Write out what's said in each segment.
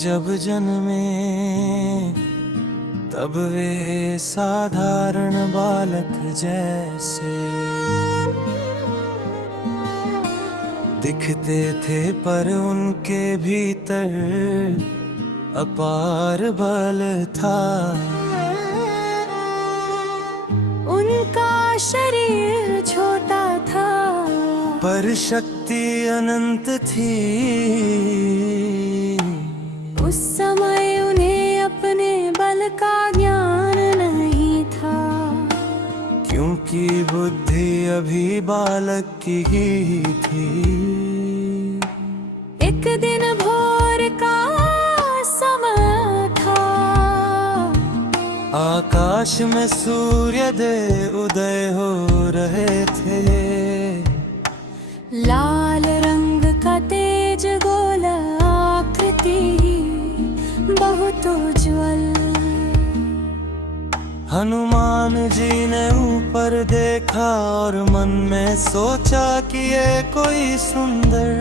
जब जन्मे तब वे साधारण बालक जैसे दिखते थे, पर उनके भीतर अपार बल था। उनका शरीर छोटा था, पर शक्ति अनंत थी। उस समय उन्हें अपने बल का ज्ञान नहीं था, क्योंकि बुद्धि अभी बालक की ही थी। एक दिन भोर का समय था, आकाश में सूर्योदय उदय हो रहे थे। लाल रंग का तेज गोल आकृति बहुत उज्ज्वल। हनुमान जी ने ऊपर देखा और मन में सोचा कि ये कोई सुंदर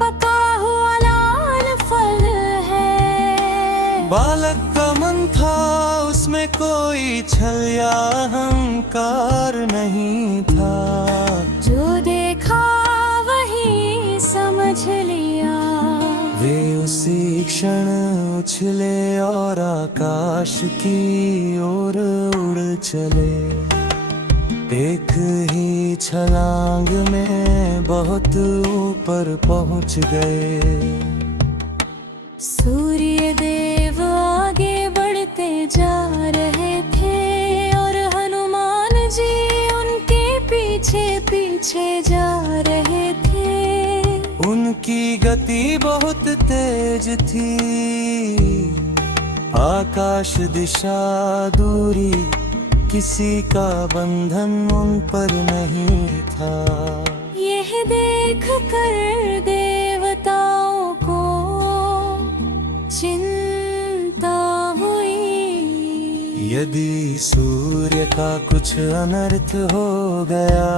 पका हुआ लाल फल है। बालक का मन था, उसमें कोई छल या अहंकार नहीं था। जो देखा वही समझ लिया। वे उसी क्षण उछले और आकाश की ओर उड़ चले। एक ही छलांग में बहुत ऊपर पहुंच गए। सूर्य देव आगे बढ़ते जा रहे थे और हनुमान जी उनके पीछे पीछे जा रहे थे। उनकी गति बहुत तेज थी। आकाश दिशा दूरी किसी का बंधन उन पर नहीं था। यह देख कर देवताओं को चिंता हुई। यदि सूर्य का कुछ अनर्थ हो गया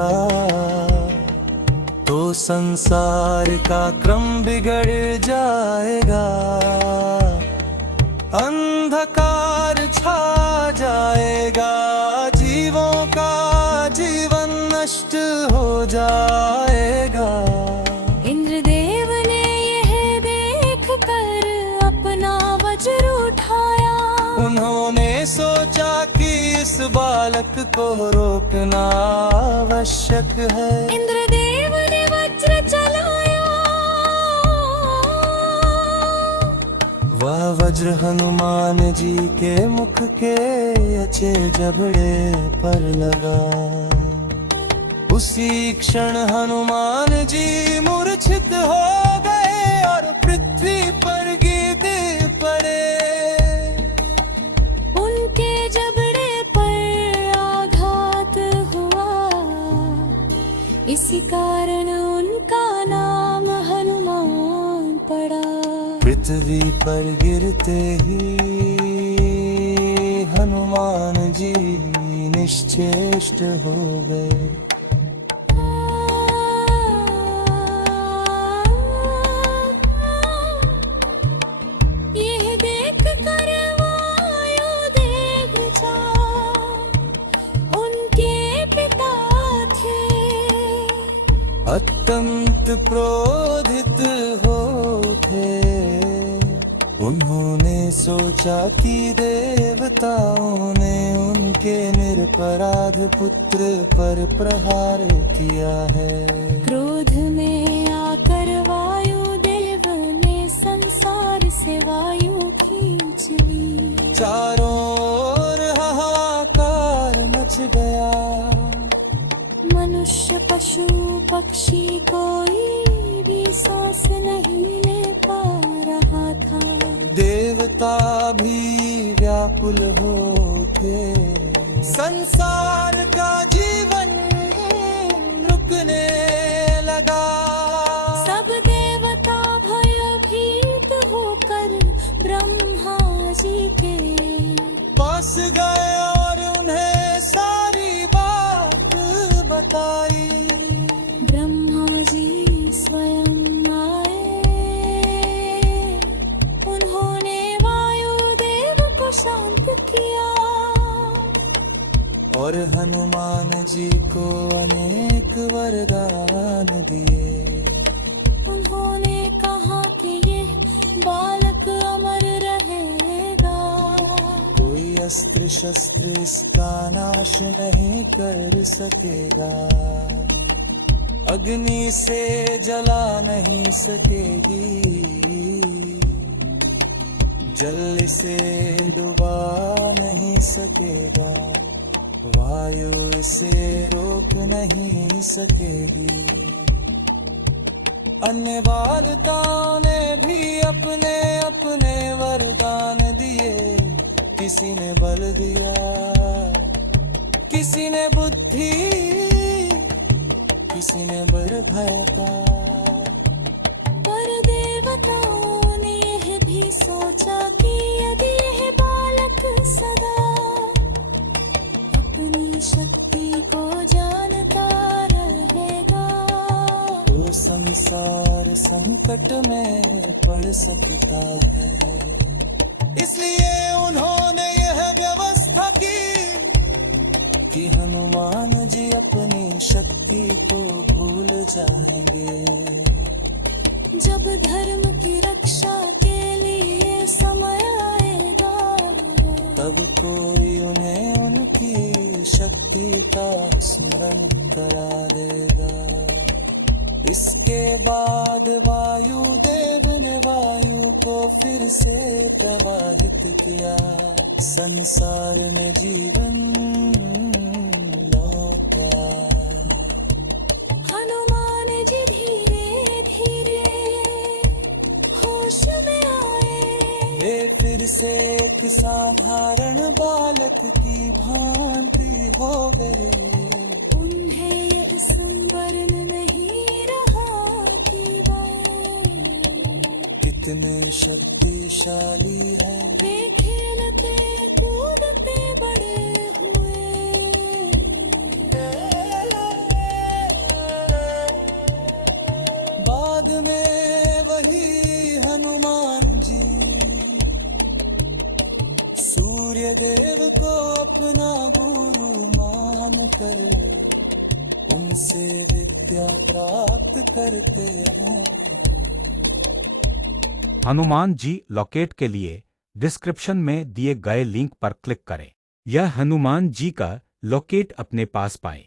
तो संसार का क्रम बिगड़ जाएगा। अंधकार छा जाएगा, जीवों का जीवन नष्ट हो जाएगा। इंद्रदेव ने यह देख कर अपना वज्र उठाया। उन्होंने सोचा कि इस बालक को रोकना आवश्यक है। इंद्रदेव ने वज्र चलाया। वह वज्र हनुमान जी के मुख के अच्छे जबड़े पर लगा। उसी क्षण हनुमान जी मूर्छित हो गए और पृथ्वी पर गिर पड़े। उनके जबड़े पर आघात हुआ, इसी कारण उनका नाम हनुमान पड़ा। पृथ्वी पर गिरते ही हनुमान जी निश्चेष्ट हो गए। यह देख कर वायुदेव जा उनके पिता थे। अत्यंत क्रोधित हो थे। उन्होंने सोचा कि देवताओं ने उनके निरपराध पुत्र पर प्रहार किया है। क्रोध में आकर वायुदेव ने संसार से वायु खींच ली। चारों ओर हाहाकार मच गया। मनुष्य पशु पक्षी कोई भी सांस नहीं ले पा रहा था। देवता भी व्याकुल हो उठे। संसार का जीवन रुकने लगा। सब देवता भयभीत होकर ब्रह्मा जी के पास गए और उन्हें सारी बात बताई। ब्रह्मा जी स्वयं आए। और हनुमान जी को अनेक वरदान दिए। उन्होंने कहा कि ये बालक अमर रहेगा, कोई अस्त्र शस्त्र इसका नाश नहीं कर सकेगा, अग्नि से जला नहीं सकेगी, जल इसे डुबा नहीं सकेगा, वायु इसे रोक नहीं सकेगी। अन्य बालकों ने भी अपने अपने वरदान दिए, किसी ने बल दिया, किसी ने बुद्धि, किसी ने बल भय का। पर देवताओं ने यह भी सोचा कि यदि यह बालक सदा अपनी शक्ति को जानता रहेगा, तो संसार संकट में पड़ सकता है। इसलिए उन्होंने यह व्यवस्था की कि हनुमान जी अपनी शक्ति को भूल जाएंगे। जब धर्म की रक्षा के लिए समय आएगा, तब कोई उन्हें उनकी शक्ति का स्मरण करा देगा। इसके बाद वायुदेव ने वायु को फिर से प्रवाहित किया, संसार में जीवन लौटा। हनुमान जी धीरे धीरे होश में आए, वे फिर से एक साधारण बालक की भांति हो गए। उन्हें यह संवरण नहीं रहा कि कितने शक्तिशाली है वे खेलते कूदते बड़े हुए। बाद में वही हनुमान जी सूर्य देव को अपना गुरु मान कर उनसे विद्या प्राप्त करते हैं। हनुमान जी लॉकेट के लिए डिस्क्रिप्शन में दिए गए लिंक पर क्लिक करें। यह हनुमान जी का लॉकेट अपने पास पाएं।